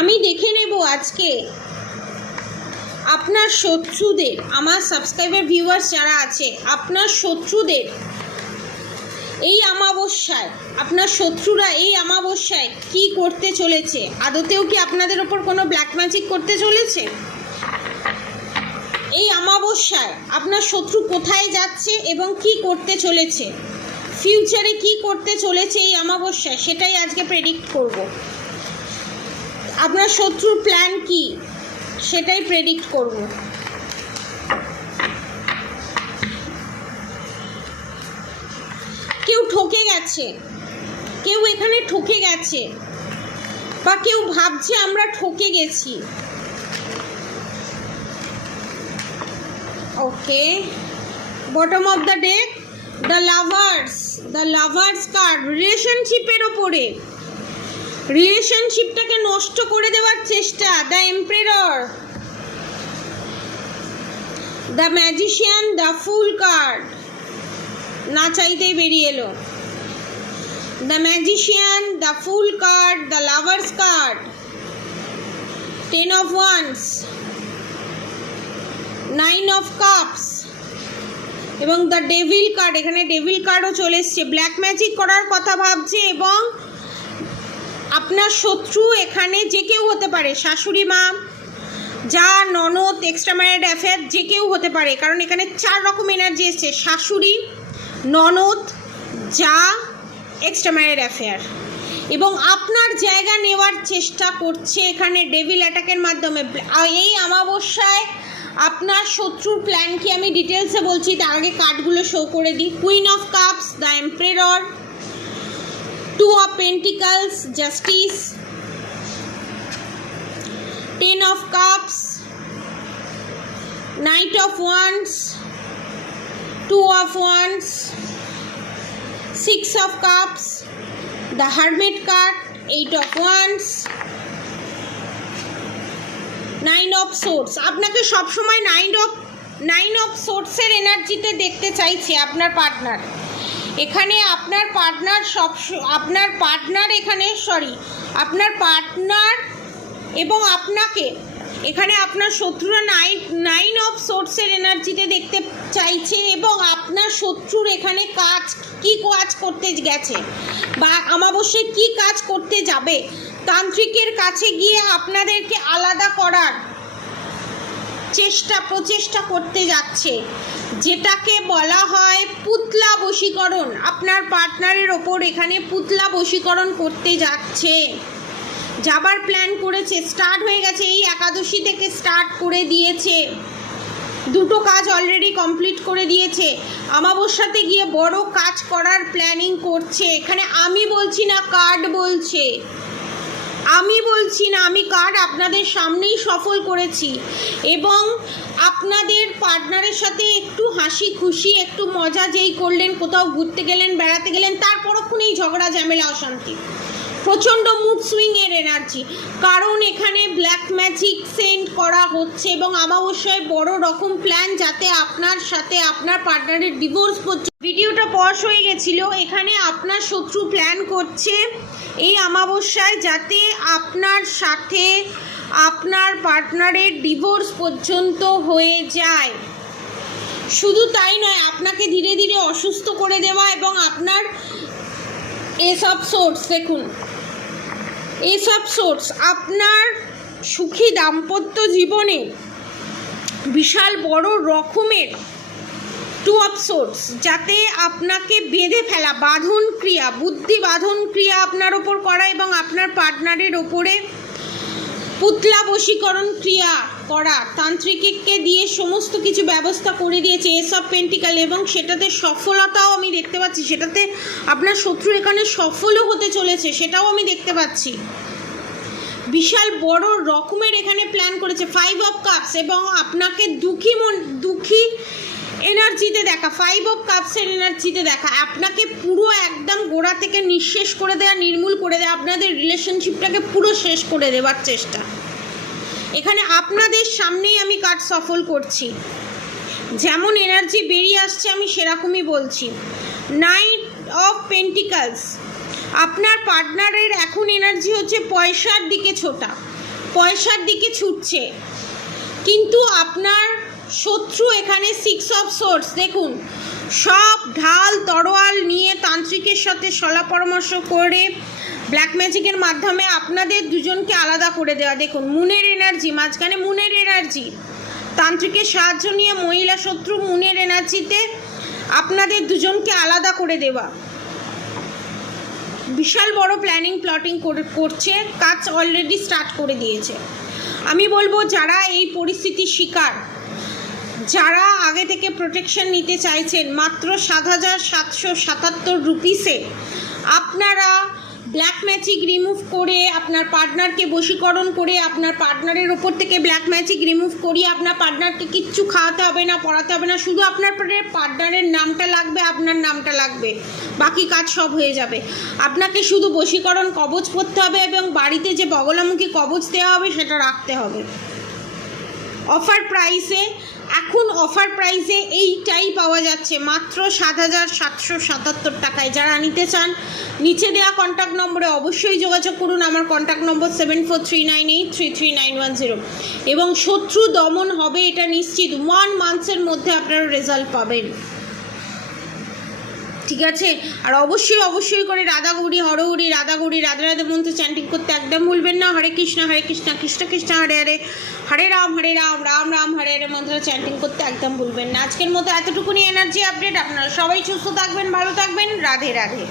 আমি দেখে নেব আজকে আপনার শত্রুদের, আমার সাবস্ক্রাইবার ভিউয়ার্স যারা আছে, আপনার শত্রুদের এই অমাবস্যায়, আপনার শত্রুরা এই অমাবস্যায় কি করতে চলেছে। আদতেও কি আপনাদের ওপর কোনো ব্ল্যাক ম্যাজিক করতে চলেছে? এই অমাবস্যায় আপনার শত্রু কোথায় যাচ্ছে এবং কি করতে চলেছে, ফিউচারে কি করতে চলেছে এই অমাবস্যায়, সেটাই আজকে প্রেডিক্ট করব। আপনার শত্রুর প্ল্যান কি সেটাই প্রেডিক্ট করব। কেউ ঠকে গেছে, কেউ এখানে ঠকে গেছে, বা কেউ ভাবছে আমরা ঠকে গেছি। Okay, bottom of the deck the lovers card রিলেশনশিপের ওপরে, রিলেশনশিপটাকে নষ্ট করে দেওয়ার চেষ্টা। The emperor, the magician, the fool card না চাইতেই বেরিয়ে এলো। The magician, the fool card, the lovers card, 10 of wands, 9 of cups এবং দ্য ডেভিল কার্ড। এখানে ডেভিল কার্ডও চলে এসছে। ব্ল্যাক ম্যাজিক করার কথা ভাবছে এবং আপনার শত্রু এখানে যে কেউ হতে পারে, শাশুড়ি মা, যা, ননদ, এক্সট্রা ম্যারিড অ্যাফেয়ার, যে কেউ হতে পারে, কারণ এখানে 4 রকম এনার্জি এসছে: শাশুড়ি, ননদ, যা, এক্সট্রা ম্যারিড অ্যাফেয়ার। এবং আপনার জায়গা নেওয়ার চেষ্টা করছে এখানে ডেভিল অ্যাটাকের মাধ্যমে। এই অমাবস্যায় আপনার শত্রুর প্ল্যান কি আমি ডিটেলসে বলছি, তার আগে কার্ডগুলো শো করে দিই। Queen of cups, the emperor, 2 of pentacles, justice, 10 of cups, knight of wands, 2 of wands, 6 of cups, the hermit card, 8 of wands, 9 of swords। আপনাকে সবসময় 9 of swords এর এনার্জিতে দেখতে চাইছে আপনার পার্টনার। এখানে আপনার পার্টনার আপনার পার্টনার এবং আপনাকে এখানে আপনার শত্রুরা 9 of swords এর এনার্জিতে দেখতে চাইছে। এবং আপনার শত্রুর এখানে কি কাজ করতে গেছে বা অমাবস্যায় কি কাজ করতে যাবে, তান্ত্রিকের কাছে গিয়ে আপনাদেরকে আলাদা করার প্রচেষ্টা করতে যাচ্ছে, যেটাকে বলা হয় পুতলা বশীকরণ। আপনার পার্টনারের ওপর এখানে পুতলা বশীকরণ করতে যাচ্ছে, যাবার প্ল্যান করেছে, স্টার্ট হয়ে গেছে। এই একাদশী থেকে স্টার্ট করে দিয়েছে, 2টো কাজ অলরেডি কমপ্লিট করে দিয়েছে। অমাবস্যাতে গিয়ে বড় কাজ করার প্ল্যানিং করছে। এখানে আমি বলছি না, কার্ড বলছে। আমি বলছি না, আমি কার্ড আপনাদের সামনেই সফল করেছি। এবং আপনাদের পার্টনারের সাথে একটু হাসি খুশি, একটু মজা যেই করলেন, কোথাও ঘুরতে গেলেন, বেড়াতে গেলেন, তার পরক্ষণেই ঝগড়া, ঝামেলা, অশান্তি, প্রচণ্ড মুড সুইংয়ের এনার্জি। কারণ এখানে ব্ল্যাক ম্যাজিক সেন্ড করা হচ্ছে এবং অমাবস্যায় বড় রকম প্ল্যান, যাতে আপনার সাথে আপনার পার্টনারের ডিভোর্স পর্যন্ত। ভিডিওটা পজ হয়ে গেছিল। এখানে আপনার শত্রু প্ল্যান করছে এই অমাবস্যায় যাতে আপনার সাথে আপনার পার্টনারের ডিভোর্স পর্যন্ত হয়ে যায়। শুধু তাই নয়, আপনাকে ধীরে ধীরে অসুস্থ করে দেওয়া এবং আপনার এসব সোর্স, দেখুন এসব সোর্স আপনার সুখী দাম্পত্য জীবনে বিশাল বড় রকমের 2 of swords, যাতে আপনাকে বেঁধে ফেলা, বাঁধন ক্রিয়া, বুদ্ধি বাঁধন ক্রিয়া আপনার ওপর করা এবং আপনার পার্টনারের ওপরে পুতলা বশীকরণ ক্রিয়া করা, তান্ত্রিককে দিয়ে সমস্ত কিছু ব্যবস্থা করে দিয়েছে এসব পেন্টিকাল। এবং সেটাতে সফলতাও আমি দেখতে পাচ্ছি, সেটাতে আপনার শত্রু এখানে সফলও হতে চলেছে, সেটাও আমি দেখতে পাচ্ছি। বিশাল বড় রকমের এখানে প্ল্যান করেছে। 5 of cups এবং আপনাকে দুঃখী এনার্জিতে দেখা, 5 of cups এর এনার্জিতে দেখা, আপনাকে পুরো একদম গোড়া থেকে নিঃশেষ করে দেওয়া, নির্মূল করে দেওয়া, আপনাদের রিলেশনশিপটাকে পুরো শেষ করে দেওয়ার চেষ্টা। এখানে আপনাদের সামনেই আমি কাজ সফল করছি, যেমন এনার্জি বেরিয়ে আসছে আমি সেরকমই বলছি। 9 of pentacles, আপনার পার্টনারের এখন এনার্জি হচ্ছে পয়সার দিকে ছোটা। পয়সার দিকে ছুটছে, কিন্তু আপনার শত্রু এখানে 6 অফ সোর্স। দেখুন, সব ঢাল তরোয়াল নিয়ে তান্ত্রিকের সাথে সলা পরামর্শ করে ব্ল্যাক ম্যাজিকের মাধ্যমে আপনাদের দুজনকে আলাদা করে দেওয়া। দেখুন, মুনের এনার্জি, মাঝখানে মুনের এনার্জি, তান্ত্রিকের সাহায্য নিয়ে মহিলা শত্রু মুনের এনার্জিতে আপনাদের দুজনকে আলাদা করে দেওয়া। বিশাল বড় প্ল্যাটিং করছে, কাজ অলরেডি স্টার্ট করে দিয়েছে। আমি বলবো যারা এই পরিস্থিতির শিকার, যারা আগে থেকে প্রোটেকশন নিতে চাইছেন, মাত্র 7,777 রুপিসে আপনারা ব্ল্যাক ম্যাজিক রিমুভ করে আপনার পার্টনারকে বশীকরণ করে, আপনার পার্টনারের ওপর থেকে ব্ল্যাক ম্যাজিক রিমুভ করিয়ে আপনার পার্টনারকে কিচ্ছু খাওয়াতে হবে না, পড়াতে হবে না, শুধু আপনার পার্টনারের নামটা লাগবে, আপনার নামটা লাগবে, বাকি কাজ সব হয়ে যাবে। আপনাকে শুধু বশীকরণ কবচ পরতে হবে এবং বাড়িতে যে বগলামুখী কবচ দেওয়া হবে সেটা রাখতে হবে। অফার প্রাইসে, এখন অফার প্রাইসে এইটাই পাওয়া যাচ্ছে মাত্র 7,777 টাকায়। যারা নিতে চান নিচে দেওয়া কন্ট্যাক্ট নম্বরে অবশ্যই যোগাযোগ করুন। আমার কন্ট্যাক্ট নম্বর 7439833910। এবং শত্রু দমন হবে এটা নিশ্চিত, 1 মান্থসের মধ্যে আপনারা রেজাল্ট পাবেন, ঠিক আছে? আর অবশ্যই করে রাধা গৌরী হরহরি, রাধা গৌরী রাধে রাধে মন্ত্র চ্যান্টিং করতে একদম ভুলবেন না। হরে কৃষ্ণ কৃষ্ণ কৃষ্ণ হরে হরে, হরে রাম রাম রাম হরে হরে মন্ত্র চ্যান্টিং করতে একদম ভুলবেন না। আজকের মতো এতটুকুনি এনার্জি আপডেট। আপনারা সবাই সুস্থ থাকবেন, ভালো থাকবেন, রাধে রাধে।